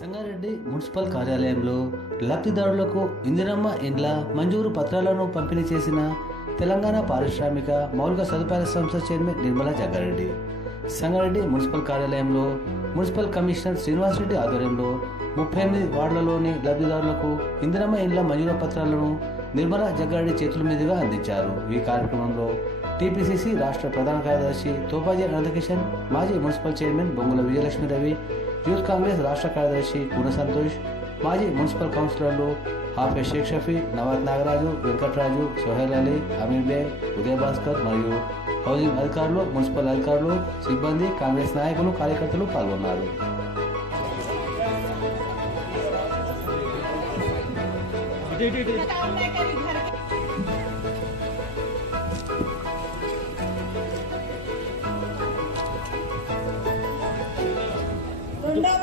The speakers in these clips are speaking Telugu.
సంగారెడ్డి మున్సిపల్ కార్యాలయంలో లబ్ధిదారులకు ఇందిరమ్మ ఇండ్ల మంజూరు పత్రాలను పంపిణీ చేసిన తెలంగాణ పారిశ్రామిక మౌలిక సదుపాయాల సంస్థ చైర్మన్ నిర్మలా జగ్గారెడ్డి. సంగారెడ్డి మున్సిపల్ కార్యాలయంలో మున్సిపల్ కమిషనర్ శ్రీనివాసరెడ్డి ఆధ్వర్యంలో ముప్పై ఎనిమిది వార్డులలోని లబ్ధిదారులకు ఇందిరమ్మ ఇండ్ల మంజూరు పత్రాలను నిర్మలా జగ్గారెడ్డి చేతుల మీదుగా అందించారు. ఈ కార్యక్రమంలో టీపీసీసీ రాష్ట్ర ప్రధాన కార్యదర్శి తోపాజీ అనంతకిషన్ మాజీ మున్సిపల్ చైర్మన్ బొంగుల విజయలక్ష్మి రవి యూత్ కాంగ్రెస్ రాష్ట్ర కార్యదర్శి కూన సంతోష్ మాజీ మున్సిపల్ కౌన్సిలర్లు హాఫెజ్ షేక్ షఫీ నవాజ్ నాగరాజు వెంకట్రాజు సోహెల్ అలీ అమీర్ బేగ్ ఉదయ్ భాస్కర్ మరియు హౌసింగ్ అధికారులు మున్సిపల్ అధికారులు సిబ్బంది కాంగ్రెస్ నాయకులు కార్యకర్తలు పాల్గొన్నారు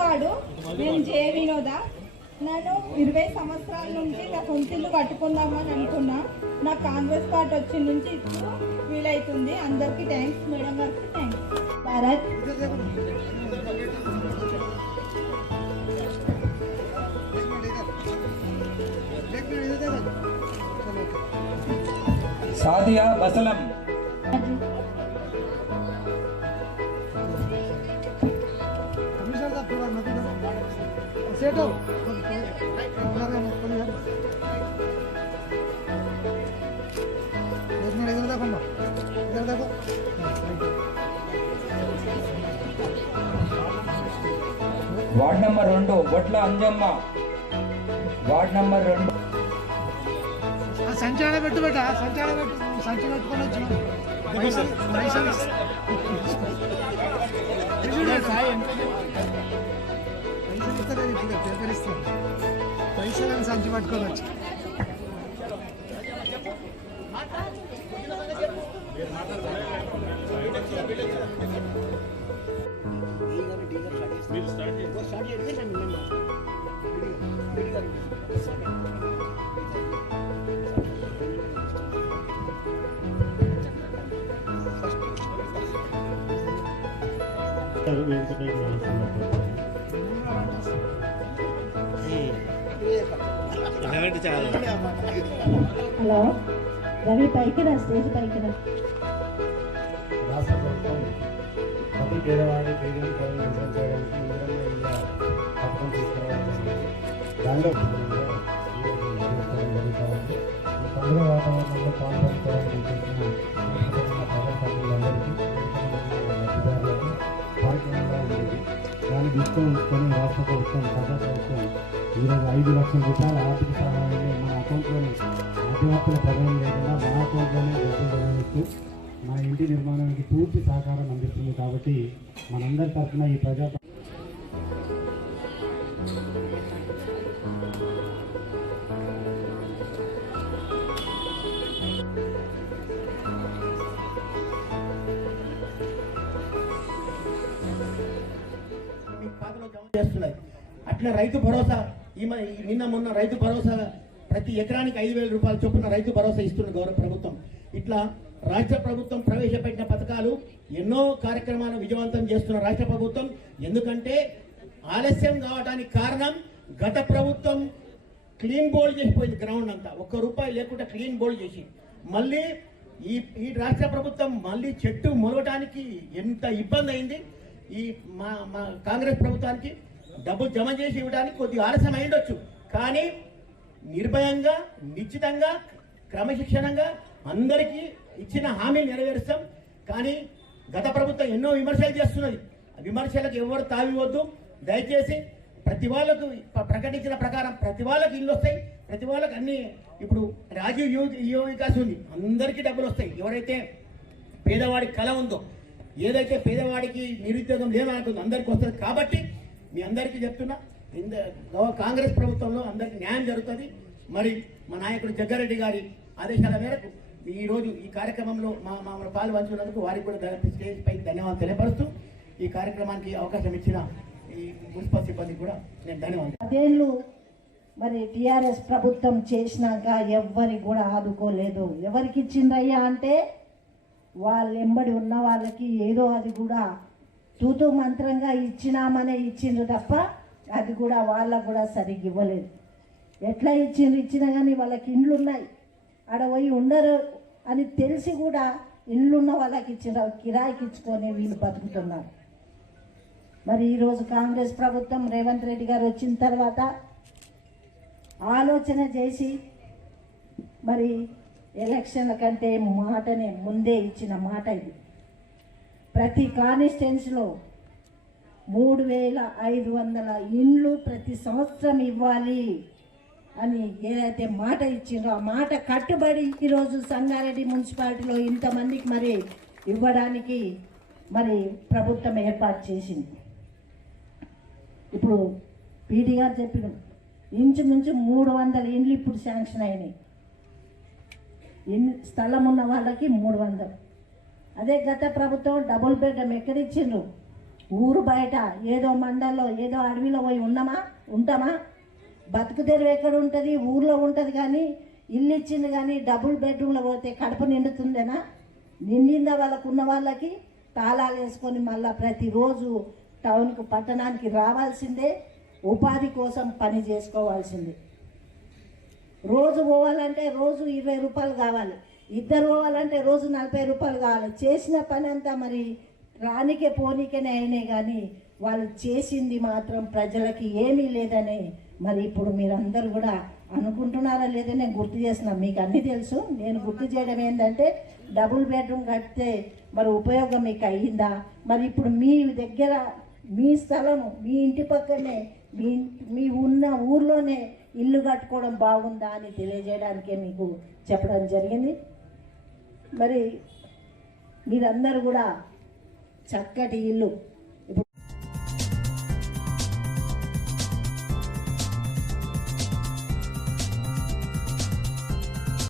రెండోవాడు నేను జే వినోద? నేను ఇరవై సంవత్సరాల నుంచి నా సొంతిల్లు కట్టుకుందామని అనుకున్నా. నాకు కాంగ్రెస్ పార్టీ వచ్చిన నుంచి ఇప్పుడు వీలైతుంది. అందరికీ థ్యాంక్స్ మేడం గారికి థ్యాంక్స్ భారత్. సాదియా బసలం. వార్డ్ నంబర్ రెండు బొట్ల అంజమ్మ. వార్డ్ నంబర్ రెండు. ఆ సంచార పెట్టు బెట్ట సంచార పెట్టు. సంచి పెట్టుకొని వచ్చిన పైసలు పైసలు ఇస్తా. చూడు సాయి ఎంత పైసలు ఇస్తారు ఇప్పుడు పేపర్ ఇస్తారు పైసలు సంచి పట్టుకొని వచ్చి హలో. రవి పైకి రా స్టేజ్ పైకి రా. రాష్ట్ర ప్రభుత్వం ప్రతి పేదవాడి పేదలు ప్రజలు నిజం చేయడానికి ఇళ్ళ పథకం తీసుకురావాలని దానిలో పండుగ వాతావరణంలో దాన్ని దృష్టిలో ఉంచుకొని రాష్ట్ర ప్రభుత్వం ప్రజా ప్రభుత్వం ఈరోజు ఐదు లక్షల రూపాయల ఆర్థిక సహాయాన్ని మన అకౌంట్లోనే మధ్యవర్తుల ప్రమేయం లేకుండా మన అకౌంట్లోనే డబ్బులు జమ మన ఇంటి నిర్మాణానికి పూర్తి సహకారం అందిస్తుంది కాబట్టి మనందరి తరఫున ఈ ప్రజా చేస్తున్నాయి. అట్లా రైతు భరోసా ఈ నిన్న మొన్న రైతు భరోసా ప్రతి ఎకరానికి ఐదు వేల రూపాయల చొప్పున రైతు భరోసా ఇస్తున్న గౌరవ ప్రభుత్వం. ఇట్లా రాష్ట్ర ప్రభుత్వం ప్రవేశపెట్టిన పథకాలు ఎన్నో కార్యక్రమాలను విజయవంతం చేస్తున్న రాష్ట్ర ప్రభుత్వం. ఎందుకంటే ఆలస్యం కావడానికి కారణం గత ప్రభుత్వం క్లీన్ బోల్డ్ చేసిపోయింది గ్రౌండ్ అంతా. ఒక్క రూపాయి లేకుండా క్లీన్ బోల్డ్ చేసి. మళ్ళీ ఈ ఈ రాష్ట్ర ప్రభుత్వం మళ్ళీ చెట్టు మొలవటానికి ఎంత ఇబ్బంది అయింది? ఈ మా మా కాంగ్రెస్ ప్రభుత్వానికి డబ్బులు జమ చేసి ఇవ్వడానికి కొద్దిగా ఆలస్యం అయ్యుండొచ్చు కానీ నిర్భయంగా నిశ్చితంగా క్రమశిక్షణంగా అందరికీ ఇచ్చిన హామీలు నెరవేరుస్తాం. కానీ గత ప్రభుత్వం ఎన్నో విమర్శలు చేస్తున్నది. ఆ విమర్శలకు ఎవరు తావివద్దు దయచేసి ప్రతి వాళ్ళకు ప్రకటించిన ప్రకారం ప్రతి వాళ్ళకి ఇల్లు వస్తాయి. ప్రతి వాళ్ళకి అన్ని ఇప్పుడు రాజీవ్ యువ యువ వికాస్ ఉంది. అందరికీ డబ్బులు వస్తాయి. ఎవరైతే పేదవాడికి కళ ఉందో ఏదైతే పేదవాడికి నిరుద్యోగం లేదనుకుందో అందరికీ వస్తుంది. కాబట్టి మీ అందరికీ చెప్తున్నా ఇంద కాంగ్రెస్ ప్రభుత్వంలో అందరికీ న్యాయం జరుగుతుంది. మరి మా నాయకుడు జగ్గారెడ్డి గారి ఆదేశాల మేరకు ఈరోజు ఈ కార్యక్రమంలో మా మామూలు పాలు పంచుకున్నందుకు వారికి కూడా స్టేజ్ పై ధన్యవాదాలు తెలియపరుస్తూ ఈ కార్యక్రమానికి అవకాశం ఇచ్చిన ఈ మున్సిపల్ సిబ్బంది కూడా నేను ధన్యవాదాలు పదేళ్ళు మరి టిఆర్ఎస్ ప్రభుత్వం చేసినాక ఎవ్వరికి కూడా ఆదుకోలేదు. ఎవరికి ఇచ్చిందయ్యా అంటే వాళ్ళ ఎంబడి ఉన్న వాళ్ళకి ఏదో అది కూడా తూతూ మంత్రంగా ఇచ్చినామనే ఇచ్చిండ్రు తప్ప అది కూడా వాళ్ళకు కూడా సరిగ్గా ఇవ్వలేదు. ఎట్లా ఇచ్చిండ్రు? ఇచ్చినా కానీ వాళ్ళకి ఇండ్లు ఉన్నాయి. ఆడ పోయి ఉండరు అని తెలిసి కూడా ఇండ్లున్న వాళ్ళకి ఇచ్చిన కిరాయికి ఇచ్చుకొని వీళ్ళు బతుకుతున్నారు. మరి ఈరోజు కాంగ్రెస్ ప్రభుత్వం రేవంత్ రెడ్డి గారు వచ్చిన తర్వాత ఆలోచన చేసి మరి ఎలక్షన్ల కంటే మాటనే ముందే ఇచ్చిన మాట ఇది. ప్రతి కాన్స్టిట్యున్సీలో మూడు వేల ఐదు వందల ఇండ్లు ప్రతి సంవత్సరం ఇవ్వాలి అని ఏదైతే మాట ఇచ్చిండ్రో ఆ మాట కట్టుబడి ఈరోజు సంగారెడ్డి మున్సిపాలిటీలో ఇంతమందికి మరి ఇవ్వడానికి మరి ప్రభుత్వం ఏర్పాటు చేసింది. ఇప్పుడు పీటీ గారు చెప్పిన ఇంచుమించు మూడు వందల ఇండ్లు ఇప్పుడు శాంక్షన్ అయినాయి. ఇన్ స్థలం ఉన్న వాళ్ళకి మూడు వందలు. అదే గత ప్రభుత్వం డబుల్ బెడ్రూమ్ ఎక్కడ ఇచ్చిండ్రు ఊరు బయట ఏదో మండల్లో ఏదో అడవిలో పోయి ఉన్నామా? ఉంటామా? బతుకు తెరువు ఎక్కడ ఉంటుంది? ఊర్లో ఉంటుంది కానీ ఇల్లు ఇచ్చింది కానీ డబుల్ బెడ్రూమ్లో పోతే కడుపు నిండుతుందేనా? నిండిందా వాళ్ళకు ఉన్న వాళ్ళకి? తాళాలు వేసుకొని మళ్ళీ ప్రతిరోజు టౌన్కు పట్టణానికి రావాల్సిందే ఉపాధి కోసం పని చేసుకోవాల్సిందే. రోజు పోవాలంటే రోజు ఇరవై రూపాయలు కావాలి. ఇద్దరు పోవాలంటే రోజు నలభై రూపాయలు కావాలి. చేసిన పని అంతా మరి రానికే పోనీకనే అయినాయి కానీ వాళ్ళు చేసింది మాత్రం ప్రజలకి ఏమీ లేదని మరి ఇప్పుడు మీరందరూ కూడా అనుకుంటున్నారా లేదని నేను గుర్తు చేసిన మీకు అన్నీ తెలుసు. నేను గుర్తు చేయడం ఏంటంటే డబుల్ బెడ్రూమ్ కడితే మరి ఉపయోగం మీకు అయ్యిందా? మరి ఇప్పుడు మీ దగ్గర మీ స్థలము మీ ఇంటి పక్కనే మీ మీ ఉన్న ఊర్లోనే ఇల్లు కట్టుకోవడం బాగుందా అని తెలియజేయడానికే మీకు చెప్పడం జరిగింది. మరి మీరందరూ కూడా చక్కటి ఇల్లు.